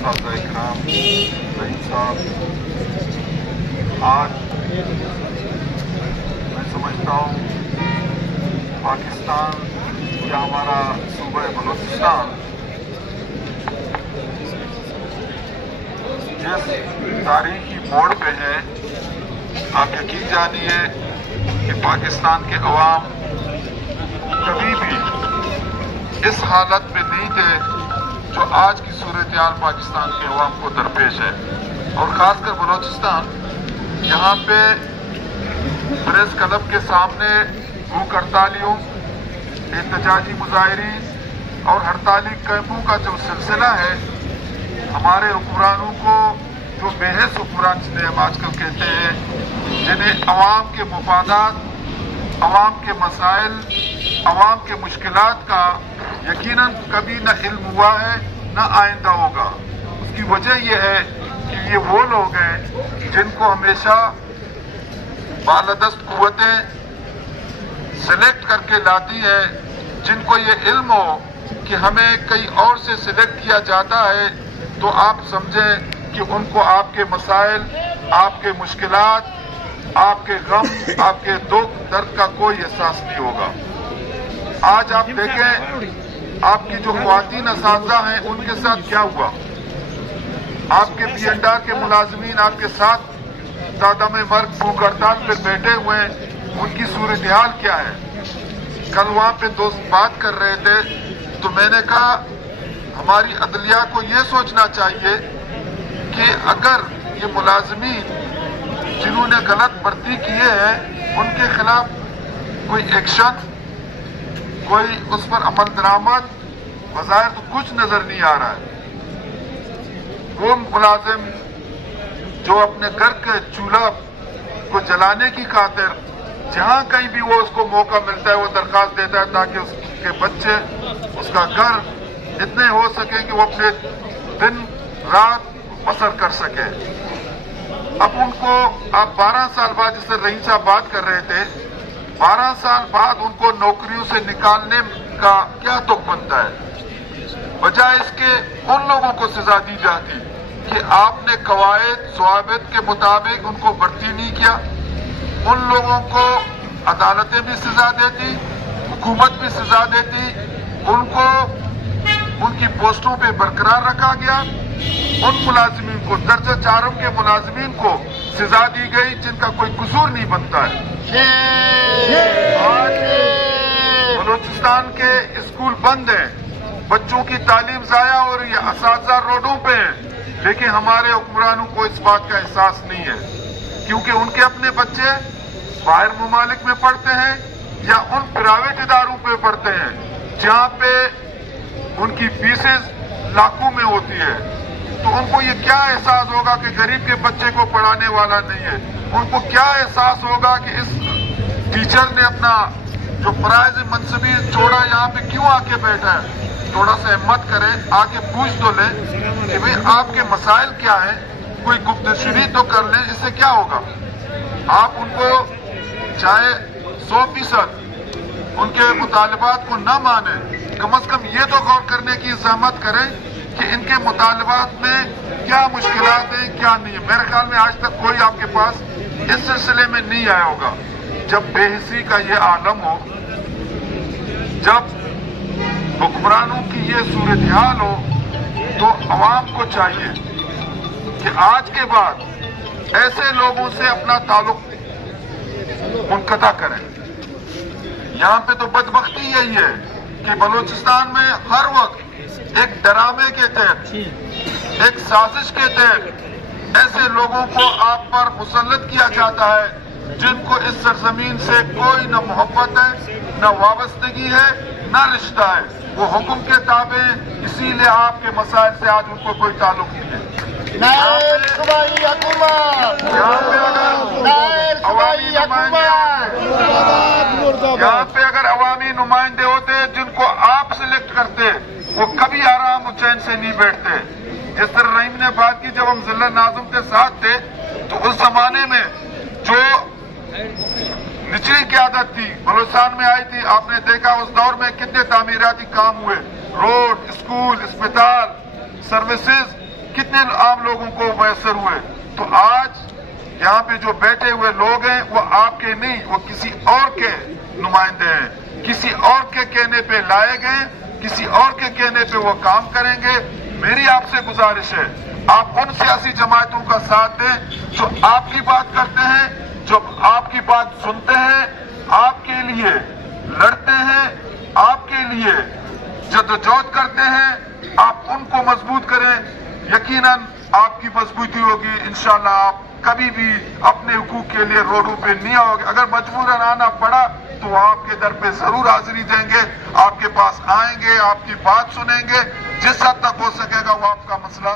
اساتذہ اکرام، نعیم صاحب، آج میں سمجھتا ہوں پاکستان یا ہمارا صوبہ بلوچستان جس تاریخی موڑ پہ ہے، آپ یقین جانیے کہ پاکستان کے عوام کبھی بھی اس حالت میں نہیں تھے جو آج کی صورتحال پاکستان کے عوام کو درپیش ہے، اور خاص کر بلوچستان، یہاں پہ پریس کلب کے سامنے بھوک ہڑتالیوں، احتجاجی مظاہرین اور ہڑتالی کیمپوں کا جو سلسلہ ہے، ہمارے حکمرانوں کو جو بے حس حکمران جنہیں ہم آج کل کہتے ہیں، جنہیں عوام کے مفادات، عوام کے مسائل، عوام کے مشکلات کا یقیناً کبھی نہ علم ہوا ہے نہ آئندہ ہوگا۔ اس کی وجہ یہ ہے کہ یہ وہ لوگ ہیں جن کو ہمیشہ بالادست قوتیں سلیکٹ کر کے لاتی ہیں، جن کو یہ علم ہو کہ ہمیں کہیں اور سے سلیکٹ کیا جاتا ہے تو آپ سمجھیں کہ ان کو آپ کے مسائل، آپ کے مشکلات، آپ کے غم، آپ کے دکھ درد کا کوئی احساس نہیں ہوگا۔ آج آپ دیکھیں آپ کی جو خواتین اساتذہ ہیں ان کے ساتھ کیا ہوا، آپ کے پی اینڈ آر کے ملازمین آپ کے ساتھ دادم مرگ بھوک ہڑتال پہ بیٹھے ہوئے ہیں، ان کی صورتحال کیا ہے۔ کل وہاں پہ دوست بات کر رہے تھے تو میں نے کہا ہماری عدلیہ کو یہ سوچنا چاہیے کہ اگر یہ ملازمین جنہوں نے غلط برتی کیے ہیں ان کے خلاف کوئی ایکشن، کوئی اس پر عمل درآمد، بظاہر تو کچھ نظر نہیں آ رہا ہے۔ وہ ملازم جو اپنے گھر کے چولہا کو جلانے کی خاطر جہاں کہیں بھی وہ اس کو موقع ملتا ہے وہ درخواست دیتا ہے تاکہ اس کے بچے، اس کا گھر اتنے ہو سکیں کہ وہ اپنے دن رات بسر کر سکے۔ اب ان کو آپ 12 سال بعد، جس سے رحیم صاحب بات کر رہے تھے، 12 سال بعد ان کو نوکریوں سے نکالنے کا کیا تک بنتا ہے؟ بجائے اس کے ان لوگوں کو سزا دی جاتی کہ آپ نے قواعد ضوابط کے مطابق ان کو بھرتی نہیں کیا، ان لوگوں کو عدالتیں بھی سزا دیتی، حکومت بھی سزا دیتی، ان کو ان کی پوسٹوں پہ برقرار رکھا گیا، ان ملازمین کو، درجہ چارم کے ملازمین کو سزا دی گئی جن کا کوئی قصور نہیں بنتا ہے۔ آج بلوچستان کے اسکول بند ہیں، بچوں کی تعلیم ضائع ہو رہی ہے، اساتذہ روڈوں پہ ہیں، لیکن ہمارے حکمرانوں کو اس بات کا احساس نہیں ہے کیونکہ ان کے اپنے بچے باہر ممالک میں پڑھتے ہیں یا ان پرائیویٹ اداروں پہ پڑھتے ہیں جہاں پہ ان کی فیسز لاکھوں میں ہوتی ہے۔ تو ان کو یہ کیا احساس ہوگا کہ غریب کے بچے کو پڑھانے والا نہیں ہے؟ ان کو کیا احساس ہوگا کہ اس ٹیچر نے اپنا جو فرائض منصبی چھوڑا یہاں پہ کیوں آ کے بیٹھا ہے؟ تھوڑا سا ہمت کریں، آگے پوچھ تو لیں کہ بھئی آپ کے مسائل کیا ہیں، کوئی گفتگو تو کر لیں، اس سے کیا ہوگا؟ آپ ان کو چاہے 100% ان کے مطالبات کو نہ مانیں، کم از کم یہ تو غور کرنے کی زحمت کریں کہ ان کے مطالبات میں کیا مشکلات ہیں، کیا نہیں ہے۔ میرے خیال میں آج تک کوئی آپ کے پاس اس سلسلے میں نہیں آیا ہوگا۔ جب بے حسی کا یہ عالم ہو، جب حکمرانوں کی یہ صورتحال ہو، تو عوام کو چاہیے کہ آج کے بعد ایسے لوگوں سے اپنا تعلق منقطع کریں۔ یہاں پہ تو بدبختی یہی ہے کہ بلوچستان میں ہر وقت ایک ڈرامے کے تحت، ایک سازش کے تحت ایسے لوگوں کو آپ پر مسلط کیا جاتا ہے جن کو اس سرزمین سے کوئی نہ محبت ہے، نہ وابستگی ہے، نہ رشتہ ہے۔ وہ حکم کے تابع، اسی لیے آپ کے مسائل سے آج ان کو کوئی تعلق نہیں ہے۔ یہاں پہ اگر عوامی نمائندے ہوتے جن کو آپ سلیکٹ کرتے، وہ کبھی آرام و چین سے نہیں بیٹھتے۔ جس طرح رحیم نے بات کی، جب ہم ضلع ناظم کے ساتھ تھے تو اس زمانے میں جو نچلی قیادت تھی بلوچستان میں آئی تھی، آپ نے دیکھا اس دور میں کتنے تعمیراتی کام ہوئے، روڈ، اسکول، اسپتال، سروسز، کتنے عام لوگوں کو میسر ہوئے. تو آج یہاں پہ جو بیٹھے ہوئے لوگ ہیں وہ آپ کے نہیں، وہ کسی اور کے نمائندے ہیں، کسی اور کے کہنے پہ لائے گئے، کسی اور کے کہنے پہ وہ کام کریں گے. میری آپ سے گزارش ہے آپ ان سیاسی جماعتوں کا ساتھ دیں جو آپ کی بات کرتے ہیں، جو آپ کی بات سنتے ہیں، آپ کے لیے لڑتے ہیں، آپ کے لیے جدوجہد کرتے ہیں. آپ ان کو مضبوط کریں، یقیناً آپ کی مضبوطی ہوگی. انشاءاللہ آپ کبھی بھی اپنے حقوق کے لیے روڈوں پہ نہیں آؤ گے. اگر مجبوراً آنا پڑا تو وہ آپ کے در پہ ضرور حاضری دیں گے، آپ کے پاس آئیں گے، آپ کی بات سنیں گے، جس حد تک ہو سکے گا وہ آپ کا مسئلہ